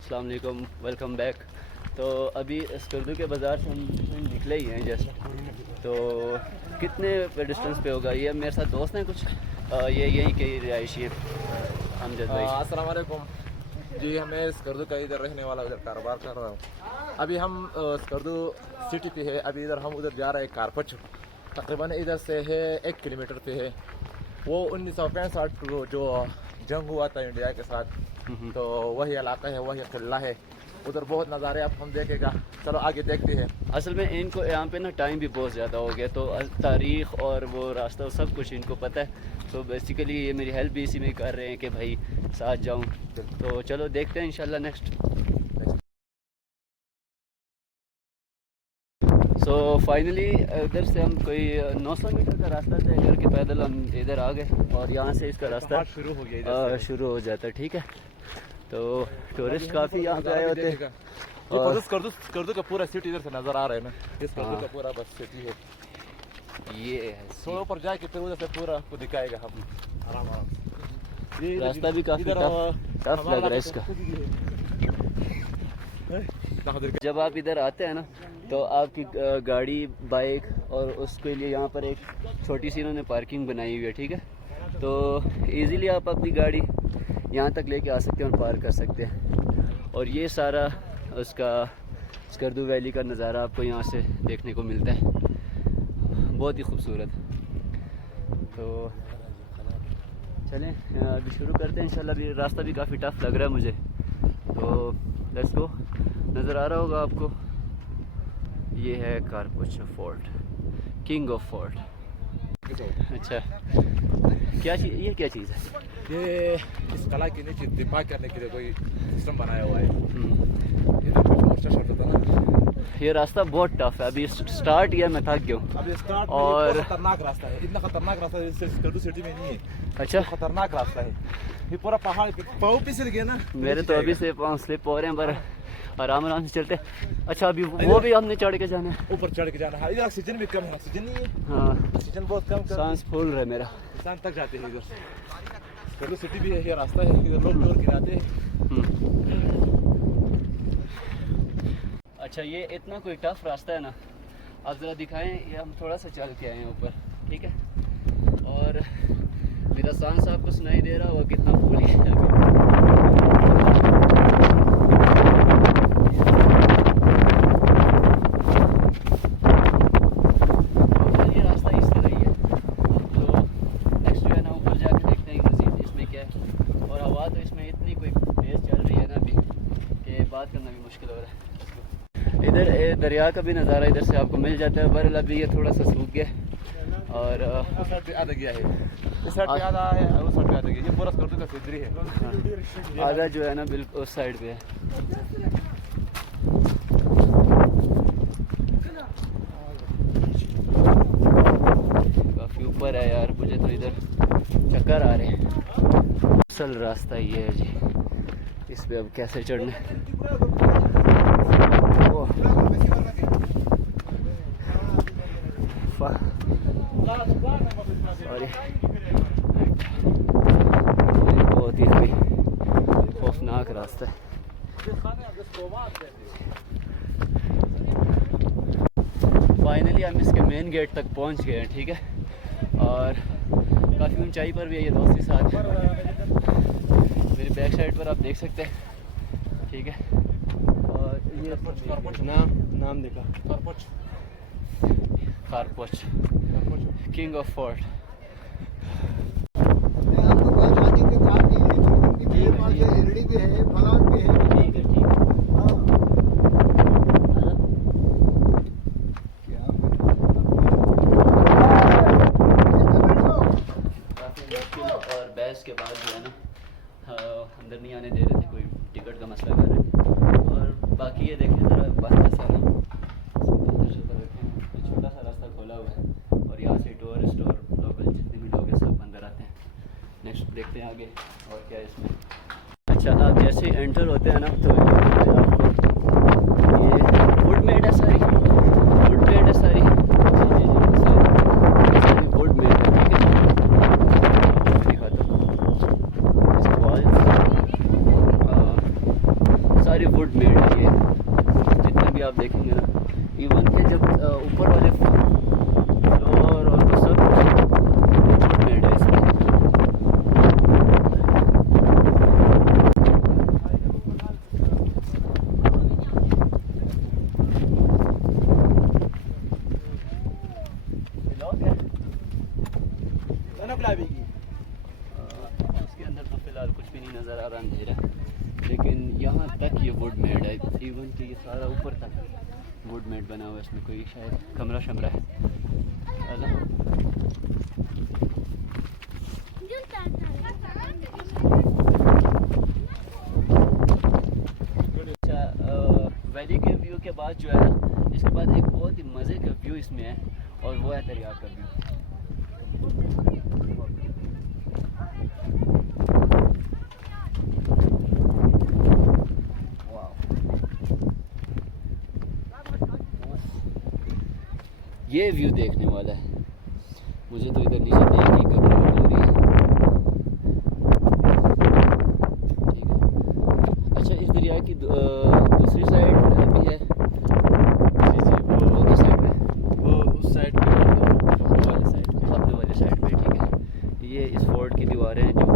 अस्सलाम वालेकुम, welcome back. तो अभी स्कर्दू के बाज़ार से हम निकले ही हैं जैसे। तो कितने डिस्टेंस पे होगा ये? मेरे साथ दोस्त हैं कुछ, ये यहीं के रिहायशी हैं। अमजद भाई अस्सलाम वालेकुम जी। हमें स्कर्दू का इधर रहने वाला उधर कारोबार कर रहा हूँ। अभी हम स्कर्दू सिटी पे है। अभी इधर हम उधर जा रहे हैं कारपच, तकरीबन इधर से है 1 किलोमीटर पे है। वो 1965 जो जंग हुआ था इंडिया के साथ, तो वही इलाका है, वही किला है। उधर बहुत नज़ारे आप हम देखेगा। चलो आगे देखते हैं। असल में इनको यहाँ पे ना टाइम भी बहुत ज़्यादा हो गया, तो तारीख़ और वो रास्ता सब कुछ इनको पता है। तो बेसिकली ये मेरी हेल्प भी इसी में कर रहे हैं कि भाई साथ जाऊँ। तो चलो देखते हैं इंशाल्लाह नेक्स्ट। सो फाइनली इधर से हम कोई 900 मीटर का रास्ता तय करके पैदल हम इधर आ गए, और यहाँ से इसका रास्ता शुरू हो गया, शुरू हो जाता है। ठीक है, तो टूरिस्ट काफ़ी यहाँ पे आए होते हैं। और स्कर्दू का पूरा सिटी इधर से नज़र आ रहा है ना। ये स्कर्दू का पूरा बस सिटी है। ये है थोड़ा ऊपर जाके फिर उधर से पूरा आपको दिखाएगा हम आराम आराम से। रास्ता भी काफ़ी टफ लग रहा है इसका। जब आप इधर आते हैं ना, तो आपकी गाड़ी, बाइक और उसके लिए यहाँ पर एक छोटी सी इन्होंने पार्किंग बनाई हुई है। ठीक है, तो इजीली आप अपनी गाड़ी यहाँ तक लेके आ सकते हैं और पार्क कर सकते हैं। और ये सारा उसका स्कर्दू वैली का नज़ारा आपको यहाँ से देखने को मिलता है, बहुत ही खूबसूरत। तो चलें अभी शुरू करते हैं इंशाल्लाह। भी रास्ता भी काफ़ी टफ लग रहा है मुझे, तो लेट्स गो। नज़र आ रहा होगा आपको, ये है कारपच फोर्ट, किंग ऑफ फोर्ट। अच्छा, क्या चीज़, ये क्या चीज़ है? ये इस कला के नीचे दिफा करने के लिए कोई सिस्टम बनाया हुआ है। ये तो कुछ मोर्चा शॉट होता ना। ये रास्ता बहुत टफ है। अभी स्टार्ट किया, मैं थक गया हूँ। अभी स्टार्ट और खतरनाक रास्ता है। इतना खतरनाक रास्ता है जैसे स्कर्दू सिटी में नहीं है। अच्छा, खतरनाक रास्ता है। ये पूरा पहाड़ पाँव फिसल गया ना। मेरे तो अभी से पाँव स्लिप हो रहे हैं, पर आराम आराम से चलते। अच्छा, अभी वो भी हमने चढ़ के जाना है, ऊपर चढ़ के जाना है। इधर ऑक्सीजन भी कम है, ऑक्सीजन नहीं है। हाँ, ऑक्सीजन बहुत कम सांस फूल रहा है मेरा। इंसान तक जाते हैं इधर। स्कर्दू सिटी भी है, ये रास्ता है, इधर लोग डोर गिराते हैं। अच्छा, ये इतना कोई टफ रास्ता है ना, आप ज़रा दिखाएं। ये हम थोड़ा सा चल के आए हैं ऊपर, ठीक है। और मेरा सांस आपको सुनाई दे रहा होगा कितना फूल गया है अभी। ये रास्ता इस तरह ही है। तो नेक्स्ट जो है ना, ऊपर जाके देखते हैं मज़ीद इसमें क्या है। और हवा तो इसमें इतनी कोई तेज़ चल रही है ना अभी कि बात करना भी मुश्किल हो रहा है। इधर दरिया का भी नज़ारा इधर से आपको मिल जाता है। बहरहाल अभी ये थोड़ा सा सूख गया और उस साइड पे आधा गया है, इस साइड पे आधा है और उस साइड पे आधा गया। ये पूरा स्कर्दू का सिदरी है। आधा जो है ना बिल्कुल उस साइड पे है। काफ़ी ऊपर है यार, मुझे तो इधर चक्कर आ रहे हैं। असल रास्ता ये है जी, इस पे अब कैसे चढ़ना है। सॉरी, बहुत ही खौफनाक रास्ता है। फाइनली हम इसके मेन गेट तक पहुंच गए हैं, ठीक है। और काफ़ी ऊंचाई पर भी है, ये दोस्त के साथ मेरी बैक साइड पर आप देख सकते हैं, ठीक है। और ये नाम देखा, कारपच किंग ऑफ फोर्ट। अंदर नहीं आने दे रहे थे, कोई टिकट का मसला कर रहे थे। और बाकी ये देखें ज़रा बाहर सारा ये छोटा सा रास्ता खोला हुआ है और यहाँ से टूरिस्ट और लोकल जितने भी लोग हैं सब अंदर आते हैं। नेक्स्ट देखते हैं आगे और क्या है इसमें। अच्छा, आप जैसे एंटर होते हैं ना तो ये वुड मेड है सारी, वुड मेड है सारी, सारी वुड मेड है, ठीक है। मैं दिखाता हूँ इसकी वॉल्स सारी वुड मेड है। ये जितने भी आप देखेंगे ना, इवन के जब ऊपर वाले फ्लोर और तो सब वुड मेड है इसमें। इसके अंदर तो फिलहाल कुछ भी नहीं नज़र आ रहा, अंधेरा, लेकिन यहाँ तक ये वुड मेड है। इवन कि ये सारा ऊपर तक वुड मेड बना हुआ है। इसमें कोई शायद कमरा शमरा है। अच्छा, वैली के व्यू के बाद जो है ना, इसके बाद एक बहुत ही मज़े का व्यू इसमें है और वो है दरिया का व्यू। ये व्यू देखने वाला है। मुझे तो इधर नीचे देख के घबराहट हो रही है, ठीक है। अच्छा, इस दरिया की दूसरी साइड भी है। जी जी, वो किस साइड में? वो उस साइड पे वाली साइड में, सामने वाली साइड में, ठीक है। ये इस फोर्ट की दीवारें हैं जो,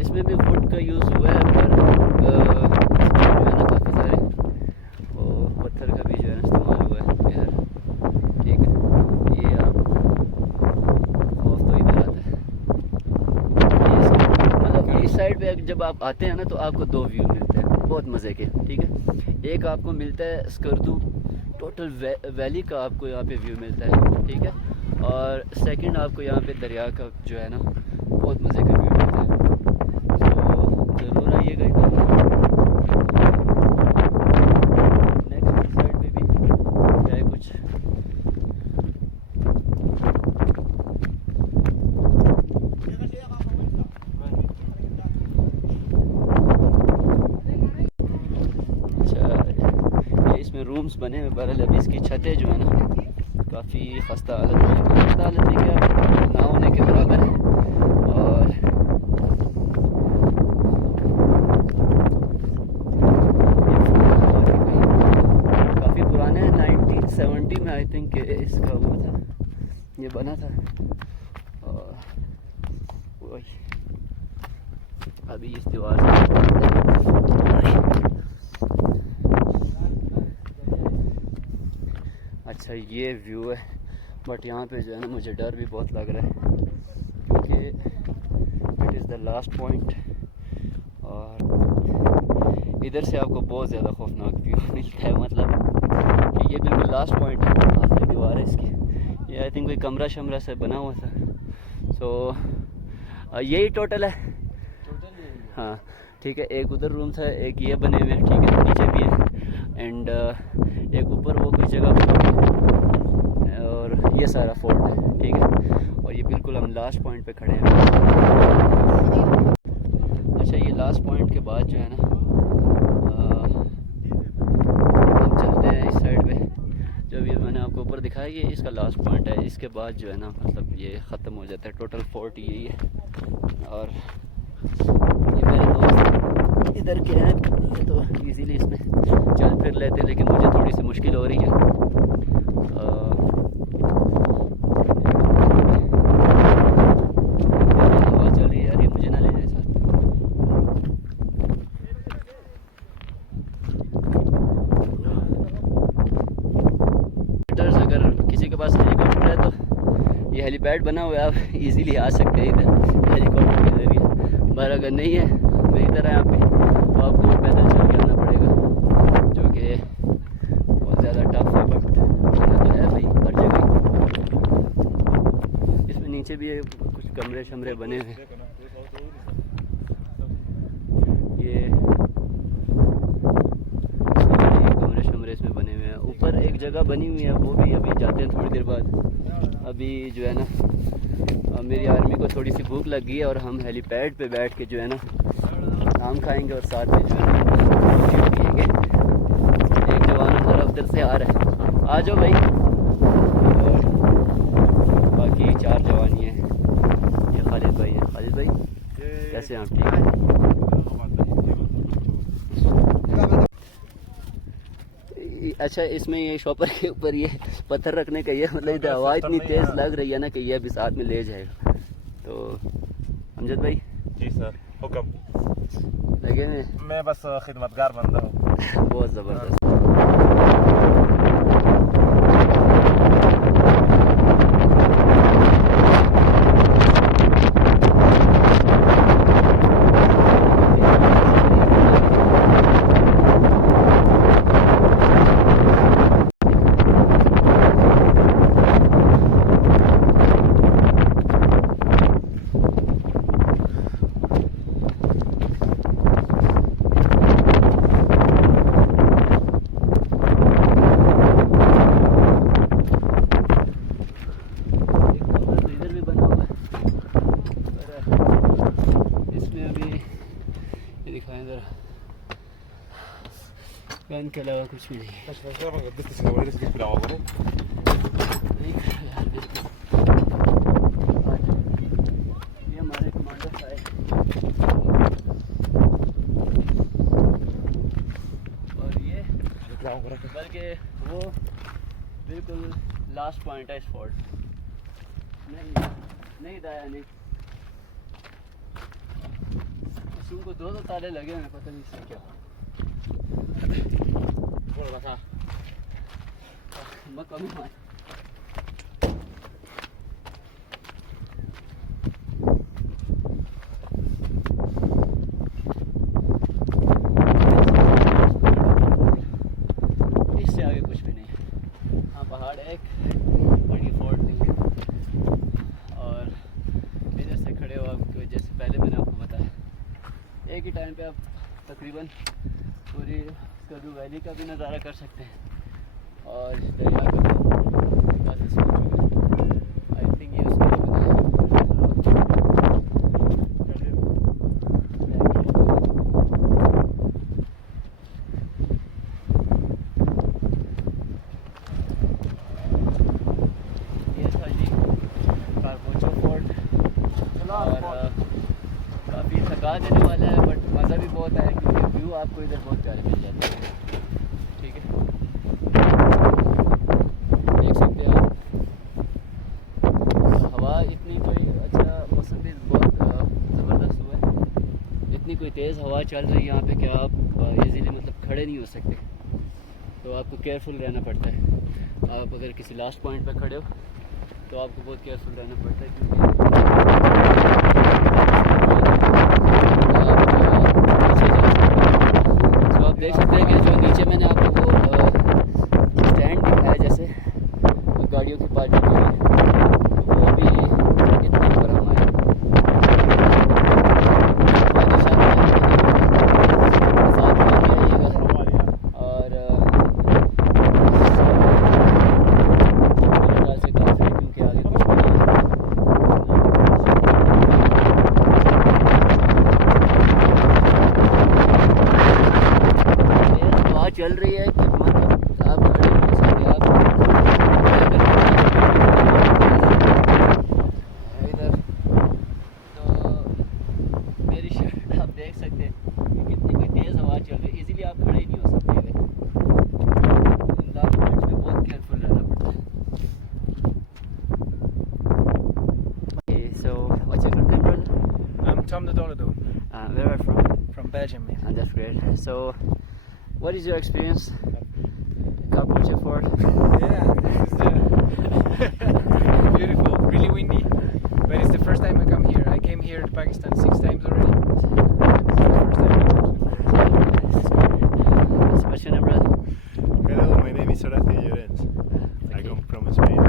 इसमें भी वुड का यूज़ हुआ है, पर इसमें जो है ना काफ़ी सारे वो पत्थर का भी जो है ना इस्तेमाल हुआ है इधर, ठीक है। ये आप खौफ तो इधर आता है। मतलब इस साइड पे जब आप आते हैं ना तो आपको दो व्यू मिलते हैं बहुत मज़े के, ठीक है। एक आपको मिलता है स्कर्दू टोटल वैली का, आपको यहाँ पे व्यू मिलता है, ठीक है। और सेकंड आपको यहाँ पे दरिया का जो है ना बहुत मज़े का व्यू मिलता है। तो ज़रूर आइएगा इधर। नेक्स्ट साइड पे भी है कुछ। इसमें रूम्स बने हुए, बहरहाल अभी इसकी छतें जो है ना काफ़ी खस्ता हालत में, खस्ता हालत में क्या ना होने के बराबर है। और काफ़ी पुराने हैं, 1970 में आई थिंक इसका हुआ था, ये बना था। और वही अभी इस दीवार से अच्छा ये व्यू है, बट यहाँ पे जो है ना मुझे डर भी बहुत लग रहा है क्योंकि it is the last point और इधर से आपको बहुत ज़्यादा खौफनाक व्यू मिलता है। मतलब कि ये बिल्कुल लास्ट पॉइंट है, आखिरी दीवार है इसकी। ये आई थिंक कोई कमरा शमरा से बना हुआ था। सो यही टोटल है, हाँ ठीक है। एक उधर रूम था, एक ये बने हुए हैं, ठीक है, नीचे भी है एंड एक ऊपर वो कुछ जगह पे और ये सारा फोर्ट है, ठीक है। और ये बिल्कुल हम लास्ट पॉइंट पे खड़े हैं। अच्छा ये लास्ट पॉइंट के बाद जो है ना हम चलते हैं इस साइड पे। जब ये मैंने आपको ऊपर दिखाया ये इसका लास्ट पॉइंट है, इसके बाद जो है ना मतलब ये ख़त्म हो जाता है। टोटल फोर्ट यही है और ये मेरे दोस्त इधर के हैं, ये तो इजीली इसमें चल फिर लेते हैं, लेकिन मुझे थोड़ी सी मुश्किल हो रही है। हवा चल रही है यार, ये मुझे ना ले जाए साथ। अगर किसी के पास हेलीकॉप्टर है तो ये हेलीपैड बना हुआ है, आप इजीली आ सकते हैं इधर हेलीकॉप्टर के ज़रिए। पर अगर नहीं है मेरी तरह यहाँ पे तो आपको पैदल चल के आना पड़ेगा, जो कि बहुत ज़्यादा टफ है, बट आना तो है भाई हर जगह। इसमें नीचे भी कुछ कमरे शमरे बने हुए हैं। ये कमरे शमरे इसमें बने हुए हैं। ऊपर एक जगह बनी हुई है, वो भी अभी जाते हैं थोड़ी देर बाद। अभी जो है ना मेरी आर्मी को थोड़ी सी भूख लग गई है और हम हेलीपैड पे बैठ के जो है ना आम खाएंगे और साथ में जो है ना रोटी पिएंगे। एक जवान हमारा उधर से आ रहा है, आ जाओ भाई। और बाकी 4 जवान ही हैं। ये खालिद भाई है। खालिद भाई कैसे हैं आप? ठीक है। अच्छा, इसमें ये शॉपर के ऊपर ये पत्थर रखने का ये मतलब इधर हवा इतनी तेज़ लग रही है ना कि ये अभी साथ में ले जाएगा। तो अमजद भाई। जी सर, हुक्म। लगे मैं बस खिदमतगार बंदा हूँ। बहुत ज़बरदस्त। फैन के अलावा कुछ भी नहीं है। ये हमारे कमांडो साहब और ये बल्कि वो बिल्कुल लास्ट पॉइंट है इस फोर्ट। नहीं दाया नहीं, उसको 2 ताले लगे हैं, पता नहीं इससे क्या। कमी इससे आगे कुछ भी नहीं है। हाँ, पहाड़ एक बड़ी फोर्ट नहीं है। और इधर से खड़े हो आप, जैसे पहले मैंने आपको बताया, एक ही टाइम पे आप तकरीबन पूरी स्कर्दू वैली का भी नज़ारा कर सकते हैं और दरिया का भी। आई थिंक ये उसके लिए बनाया है। ये था जी कारपोचो फोर्ट और काफ़ी थका देने वाला है, बट मज़ा भी बहुत है क्योंकि व्यू आपको इधर बहुत प्यारे मिल जाते हैं। ठीक है, देख सकते हैं आप। हवा इतनी कोई अच्छा, मौसम भी बहुत ज़बरदस्त हुआ है। इतनी कोई तेज़ हवा चल रही है यहाँ पे कि आप इजीली मतलब खड़े नहीं हो सकते। तो आपको केयरफुल रहना पड़ता है। आप अगर किसी लास्ट पॉइंट पर खड़े हो तो आपको बहुत केयरफुल रहना पड़ता है क्योंकि आप देख सकते हैं कि जो नीचे मैंने आपको वो स्टैंड दिखाया जैसे गाड़ियों की पार्किंग के लिए, तो वो भी इतने ऊपर हम आए। साथ में आइएगा और मेरे ख्याल से काफ़ी है क्योंकि आगे कुछ भी नहीं है। हवा चल रही है कि मतलब आप खड़े नहीं हो सकते। आप इधर तो मेरी शर्ट आप देख सकते हैं कि कितनी कोई तेज़ हवा चल रही है। इजीली आप खड़े ही नहीं हो सकते। इन लास्ट पॉइंट्स में बहुत केयरफुल रहना पड़ता है। Okay, so what's your name, brother? I'm Tom the Dollar Where are you from? from Belgium. Yeah. That's great. So, what is your experience? Kapuche Fort. Yeah, this is beautiful, really windy, but it's the first time I come here. I came here to Pakistan 6 times already. This is the first time I come to the What's your name, brother? Hello, my name is Horacio Llorens. I come from Spain,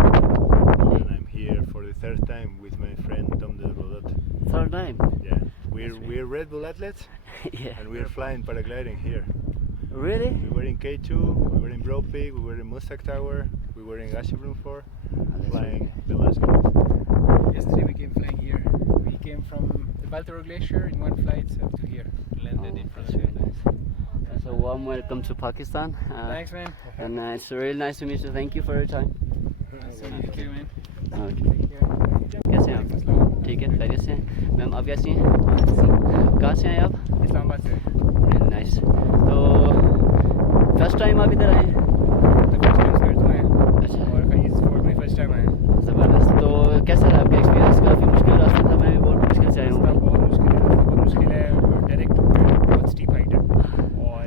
and I'm here for the third time with my friend Tom de Rodot. Third time. Yeah, we're Red Bull athletes, Yeah. and we're flying paragliding here. Really? We were in K2, we were in Bro Peak, we were in Mustang Tower, we were in Gasherbrum 4, flying the last ones. Yesterday we came flying here. We came from the Baltoro Glacier in one flight up to here. Landed in front That's of really you. nice. So warm welcome to Pakistan. Thanks, man. And it's really nice to meet you. Thank you for your time. Nice to meet you too, man. Okay. कैसे हैं आप? ठीक है, खैरियत से हैं? Ma'am आप कैसी हैं? कहाँ से हैं आप? इस्लामाबाद से। Really nice. तो फर्स्ट टाइम आप इधर आए हैं? तो फर्स्ट टाइम स्टार्ट हुआ है अच्छा, और कहीं स्पोर्ट में फर्स्ट टाइम आया। ज़बरदस्त। तो कैसा रहा आपका एक्सपीरियंस? काफ़ी मुश्किल रास्ता था, मैं भी बहुत मुश्किल से आया रास्ता हूँ। बहुत मुश्किल है, रास्ता बहुत मुश्किल है और डायरेक्ट बहुत स्टीप हाइट है और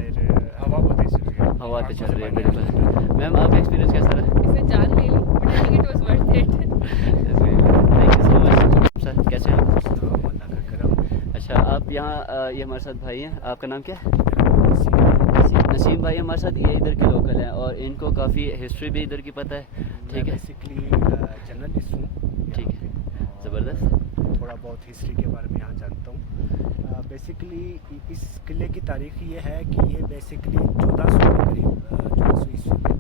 हवा बहुत तेज चल रही है। हवा तो चल रही है बिल्कुल। मैम आपका एक्सपीरियंस कैसा रहा? इसने जान ले ली, but I think it was worth it. Thank you so much sir. कैसे हैं आप? अच्छा, आप यहाँ ये हमारे साथ भाई हैं, आपका नाम क्या है? नसीम भाई हमारे साथ, ये इधर के लोकल हैं और इनको काफ़ी हिस्ट्री भी इधर की पता है। ठीक है, बेसिकली जर्नलिस्ट हूँ। ठीक है, ज़बरदस्त। थोड़ा बहुत हिस्ट्री के बारे में यहाँ जानता हूँ। बेसिकली इस किले की तारीख ये है कि ये बेसिकली 1400 के करीब 1400 ईस्वी में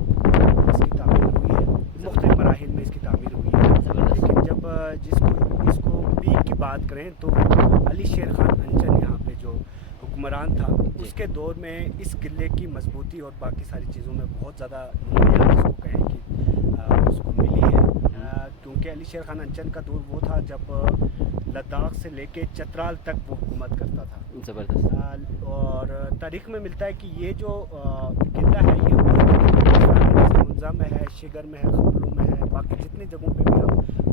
इसकी तामीर हुई है। मुख्तलिफ मराहिल में इसकी तामीर हुई है। लेकिन जब इसको पीक की बात करें तो अली शेर खान अंजन यहाँ पे जो हुक्मरान था, उसके दौर में इस किले की मजबूती और बाकी सारी चीज़ों में बहुत ज़्यादा नुमायाँ जिसको कहें कि उसको मिली है। क्योंकि अली शेर खान अंजन का दौर वो था जब लद्दाख से लेके चतराल तक वो हुकूमत करता था। ज़बरदस्त। और तारीख में मिलता है कि ये जो किला है ये हुंजा में है, शिगर में है, खपलू में है, बाकी जितनी जगहों पे भी हम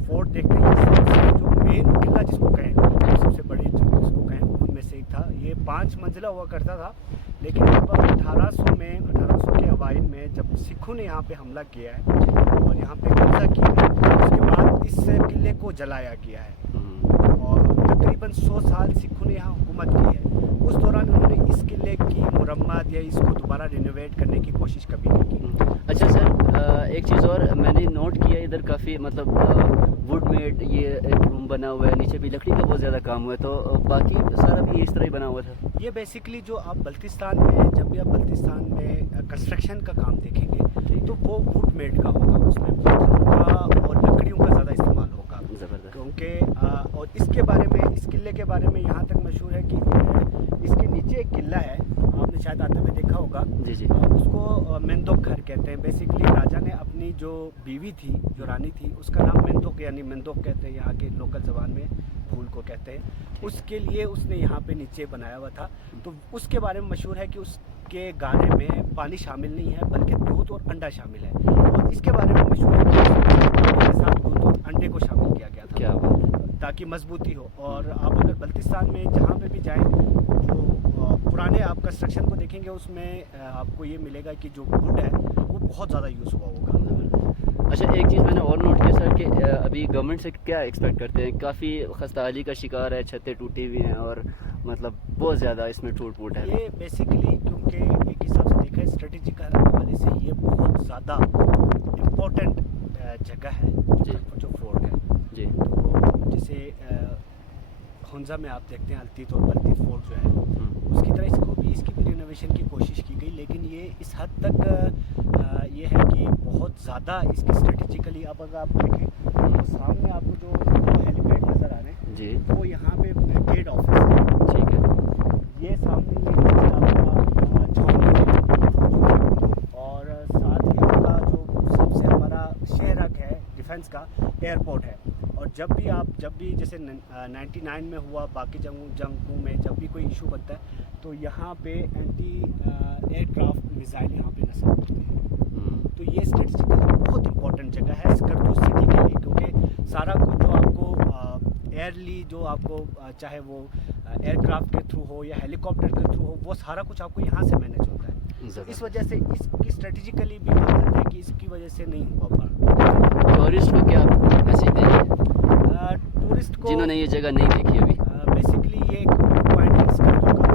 फोर्ट देखते हैं, ये सबसे जो मेन किला जिसको कहें, सबसे बड़ी जिसको कहें, उनमें से एक था। ये 5 मंजिला हुआ करता था, लेकिन जब 1800 के अवाइल में जब सिखों ने यहाँ पे हमला किया है और यहाँ पे कब्जा किया है, उसके बाद इस किले को जलाया गया है और तकरीबन 100 साल सिखों ने यहाँ हुकूमत की है। उस दौरान उन्होंने इस किले की मुरम्मत या इसको दोबारा रिनोवेट करने की कोशिश कभी नहीं की। अच्छा सर, एक चीज़ और मैंने नोट किया, इधर काफ़ी मतलब वुड मेड ये एक रूम बना हुआ है, नीचे भी लकड़ी का बहुत ज़्यादा काम हुआ है, तो बाकी सारा भी इस तरह ही बना हुआ था। ये बेसिकली जो आप बल्तिस्तान में, जब भी आप बल्तिस्तान में कंस्ट्रक्शन का काम देखेंगे तो वो वुड मेड का होगा, उसमें पत्थरों का और लकड़ियों का ज़्यादा इस्तेमाल होगा। ज़बरदस्त। क्योंकि और इसके बारे में, इस किले के बारे में यहाँ तक मशहूर है कि इसके नीचे एक किला है, आपने शायद आते हुए देखा होगा। जी जी। उसको मेंदोक घर कहते हैं। बेसिकली राजा ने अपनी जो बीवी थी, जो रानी थी, उसका नाम मेंदोक यानी मेंदोक कहते हैं, यहाँ के लोकल ज़बान में फूल को कहते हैं। उसके लिए उसने यहाँ पे नीचे बनाया हुआ था। तो उसके बारे में मशहूर है कि उसके गाने में पानी शामिल नहीं है बल्कि दूध और अंडा शामिल है। और इसके बारे में मशहूर है कि उसके साथ दूध और अंडे को शामिल किया गया था। क्या बात, ताकि मजबूती हो। और आप अगर बल्तिस्तान में जहाँ पे भी जाएं तो पुराने आप कंस्ट्रक्शन को देखेंगे, उसमें आपको ये मिलेगा कि जो वुड है वो बहुत ज़्यादा यूज़ हुआ होगा। अच्छा एक चीज़ मैंने और नोट किया सर कि अभी गवर्नमेंट से क्या एक्सपेक्ट करते हैं? काफ़ी खस्ताहाली का शिकार है, छतें टूटी हुई हैं और मतलब बहुत ज़्यादा इसमें टूट फूट है। ये बेसिकली क्योंकि एक हिसाब से देखा है स्ट्रेटेजी के हवाले से ये बहुत ज़्यादा इम्पोर्टेंट जगह है जो फोर्ट है जी। तो जैसे हुंजा में आप देखते हैं अल्तीत और बल्तीत फोर्ट जो है, उसकी तरह इसकी भी रिनोवेशन की कोशिश की गई, लेकिन ये इस हद तक ये है कि बहुत ज़्यादा इसकी स्ट्रेटेजिकली, अब अगर आप देखें तो सामने आपको जो हेलीपैड नज़र आ रहे हैं जी। वो यहाँ पे ब्रिगेड ऑफिस है। ठीक है। ये सामने ये आपका छावनी है और साथ ही आपका जो सबसे हमारा शहरक है डिफेंस का एयरपोर्ट है। और जब भी जैसे 99 में हुआ, बाकी जंगों में जब भी कोई इशू बनता है तो यहाँ पे एंटी एयरक्राफ्ट मिसाइल यहाँ पे नस्ब होते हैं। तो ये स्ट्रेटजिकली बहुत इंपॉर्टेंट जगह है स्कर्दू सिटी के लिए, क्योंकि सारा कुछ जो आपको एयरली जो आपको चाहे वो एयरक्राफ्ट के थ्रू हो या हेलीकॉप्टर के थ्रू हो, वो सारा कुछ आपको यहाँ से मैनेज होता है। इस वजह से इसकी स्ट्रेटेजिकली भी कहा जाता है कि इसकी वजह से नहीं हुआ पार। टूरिस्ट को क्या मैसेज देंगे टूरिस्ट को जिन्होंने ये जगह नहीं देखी अभी? बेसिकली ये एक व्यू पॉइंट है स्कर्दू का।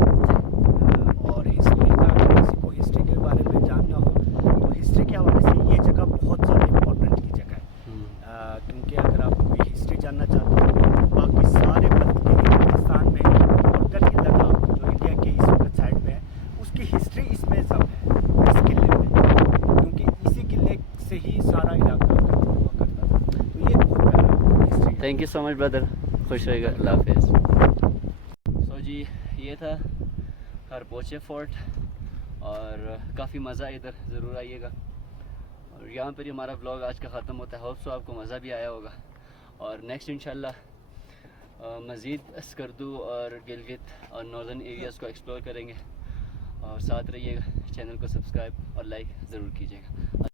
और हिस्ट्री का, अगर किसी को हिस्ट्री के बारे में जानना हो तो हिस्ट्री के हवाले से ये जगह बहुत ज़्यादा इम्पोर्टेंट की जगह है। क्योंकि अगर आप कोई हिस्ट्री जानना चाहते हो तो बाकी सारे बल्तिस्तान में और thank you so much brother, खुश रहेगा, अल्लाह हाफिज़। सो जी ये था खरपोचे फोर्ट और काफ़ी मज़ा इधर, ज़रूर आइएगा। और यहाँ पर ही हमारा व्लॉग आज का ख़त्म होता है। होप सो आपको मज़ा भी आया होगा और नेक्स्ट इंशाल्लाह मज़ीद स्कर्दू और गिलगित और नॉर्दर्न एरियाज़ को एक्सप्लोर करेंगे। और साथ रहिएगा, चैनल को सब्सक्राइब और लाइक ज़रूर कीजिएगा।